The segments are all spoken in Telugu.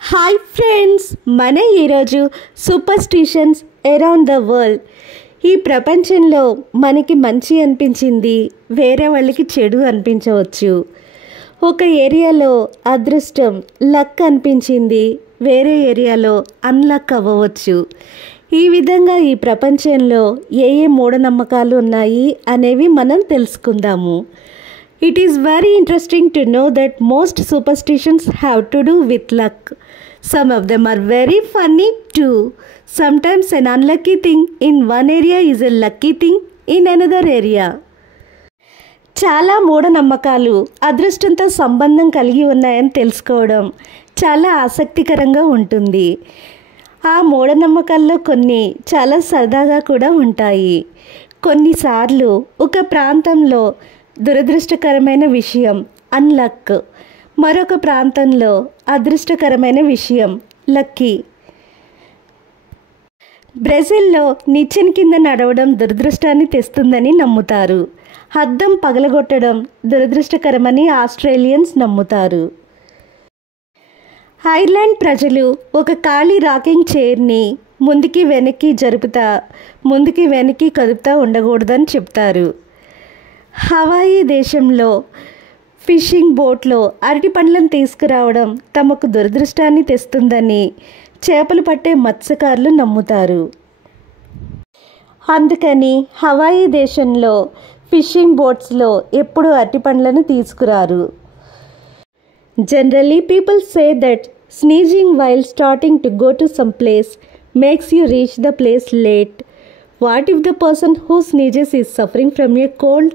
హాయ్ ఫ్రెండ్స్, మన ఈరోజు సూపర్స్టిషన్స్ అరౌండ్ ద వరల్డ్. ఈ ప్రపంచంలో మనకి మంచి అనిపించింది వేరే వాళ్ళకి చెడు అనిపించవచ్చు. ఒక ఏరియాలో అదృష్టం లక్ అనిపించింది వేరే ఏరియాలో అన్లక్ అవ్వవచ్చు. ఈ విధంగా ఈ ప్రపంచంలో ఏ మూఢనమ్మకాలు ఉన్నాయి అనేవి మనం తెలుసుకుందాము. It is very interesting to know that most superstitions have to do with luck. Some of them are very funny too. Sometimes an unlucky thing in one area is a lucky thing in another area. చాలా మూఢనమ్మకాలు అదృష్టంతో సంబంధం కలిగి ఉన్నాయని తెలుసుకోవడం చాలా ఆసక్తికరంగా ఉంటుంది. ఆ మూఢనమ్మకాల్లో కొన్ని చాలా సరదాగా కూడా ఉంటాయి. కొన్నిసార్లు ఒక ప్రాంతంలో దురదృష్టకరమైన విషయం అన్లక్, మరొక ప్రాంతంలో అదృష్టకరమైన విషయం లక్కీ. బ్రెజిల్లో నిచ్చెన కింద నడవడం దురదృష్టాన్ని తెస్తుందని నమ్ముతారు. అద్దం పగలగొట్టడం దురదృష్టకరమని ఆస్ట్రేలియన్స్ నమ్ముతారు. ఐర్లాండ్ ప్రజలు ఒక ఖాళీ రాకింగ్ చైర్ని ముందుకి వెనక్కి కదుపుతా ఉండకూడదని చెప్తారు. హవాయి దేశంలో ఫిషింగ్ బోట్లో అరటి పండ్లను తీసుకురావడం తమకు దురదృష్టాన్ని తెస్తుందని చేపలు పట్టే మత్స్యకారులు నమ్ముతారు. అందుకని హవాయి దేశంలో ఫిషింగ్ బోట్స్లో ఎప్పుడూ అరటి పండ్లను తీసుకురారు. Generally people say that sneezing while starting to go to some place makes you reach the place late. What if the person who sneezes is suffering from a cold?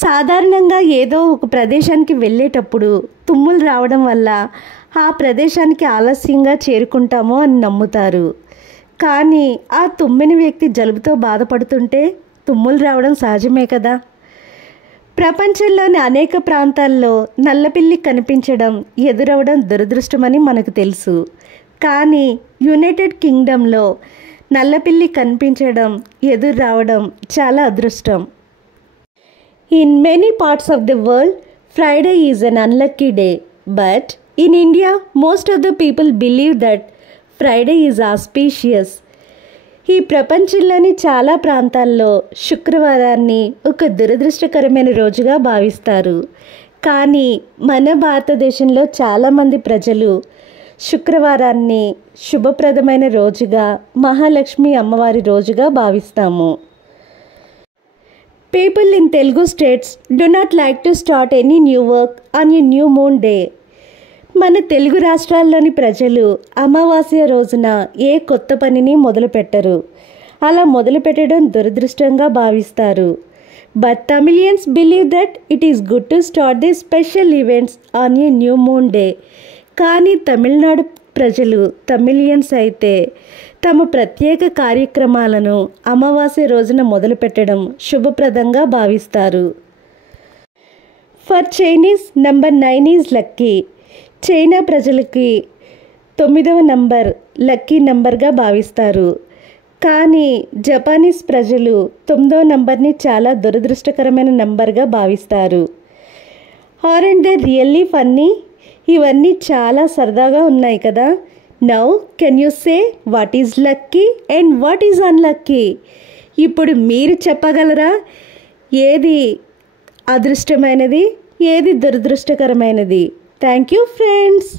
సాధారణంగా ఏదో ఒక ప్రదేశానికి వెళ్ళేటప్పుడు తుమ్ములు రావడం వల్ల ఆ ప్రదేశానికి ఆలస్యంగా చేరుకుంటామో అని నమ్ముతారు. కానీ ఆ తుమ్మిన వ్యక్తి జలుబుతో బాధపడుతుంటే తుమ్ములు రావడం సహజమే కదా. ప్రపంచంలోని అనేక ప్రాంతాల్లో నల్లపిల్లి కనిపించడం ఎదురవడం దురదృష్టమని మనకు తెలుసు. కానీ యునైటెడ్ కింగ్డమ్లో నల్లపిల్లి కనిపించడం ఎదురు రావడం చాలా అదృష్టం. In many parts of the world, Friday is an unlucky day. But in India, most of the people believe that Friday is auspicious. ఈ ప్రపంచంలోని చాలా ప్రాంతాల్లో శుక్రవారాన్ని ఒక దురదృష్టకరమైన రోజుగా భావిస్తారు. కానీ మన భారతదేశంలో చాలామంది ప్రజలు శుక్రవారాన్ని శుభప్రదమైన రోజుగా, మహాలక్ష్మి అమ్మవారి రోజుగా భావిస్తాము. People in Telugu states do not like to start any new work on a new moon day. మన తెలుగు రాష్ట్రాల్లోని ప్రజలు అమావాస్య రోజున ఏ కొత్త పనిని మొదలుపెట్టరు. అలా మొదలుపెట్టడం దురదృష్టంగా భావిస్తారు. But Tamilians believe that it is good to start the special events on a new moon day. కానీ తమిళనాడు ప్రజలు తమిళియన్స్ అయితే తమ ప్రత్యేక కార్యక్రమాలను అమావాస్య రోజున మొదలుపెట్టడం శుభప్రదంగా భావిస్తారు. For Chinese number 9 is lucky. China ప్రజలకి 9వ నంబర్ లక్కీ నంబర్గా భావిస్తారు. కానీ జపానీస్ ప్రజలు 9వ నంబర్ని చాలా దురదృష్టకరమైన నంబర్గా భావిస్తారు. Aren't they really funny? ఇవన్నీ చాలా సరదాగా ఉన్నాయి కదా. Now can you say what is lucky and what is unlucky? ఇప్పుడు మీరు చెప్పగలరా ఏది అదృష్టమైనది, ఏది దురదృష్టకరమైనది? Thank you friends.